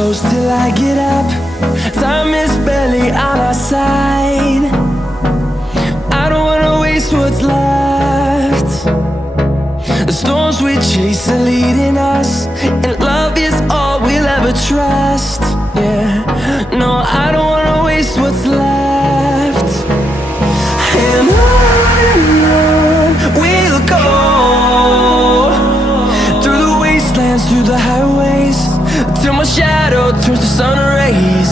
close till I get up. Time is barely on our side. I don't wanna waste what's left. The storms we chase are leading us, and love is all we'll ever trust. Yeah, no, I don't wanna waste what's left. And on we'll go, through the wastelands, through the highways, till my shadow turns to sun rays.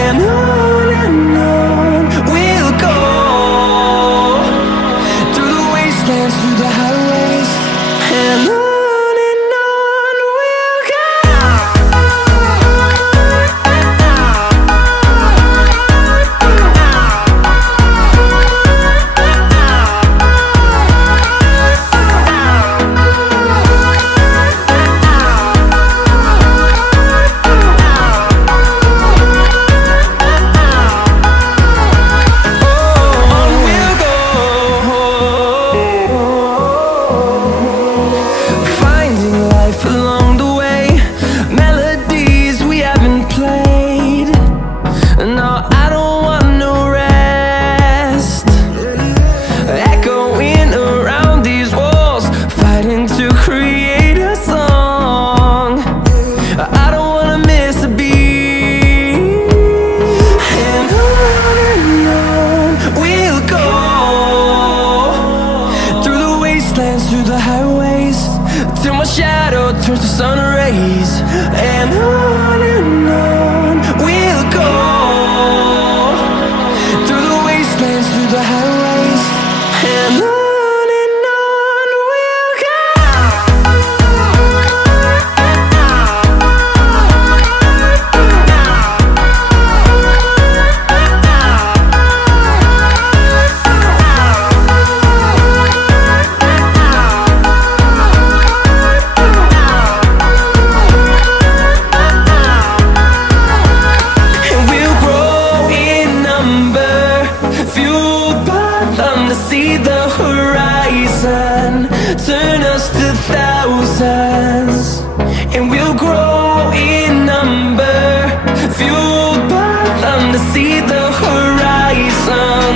And on we'll go, through the wastelands, through the highways, and on we'll go. Through the highways, till my shadow turns to sun rays. And on we'll go, through the wastelands, through the highways, and on we'll go. See the horizon turn us to thousands, and we'll grow in number, fueled by them to see the horizon.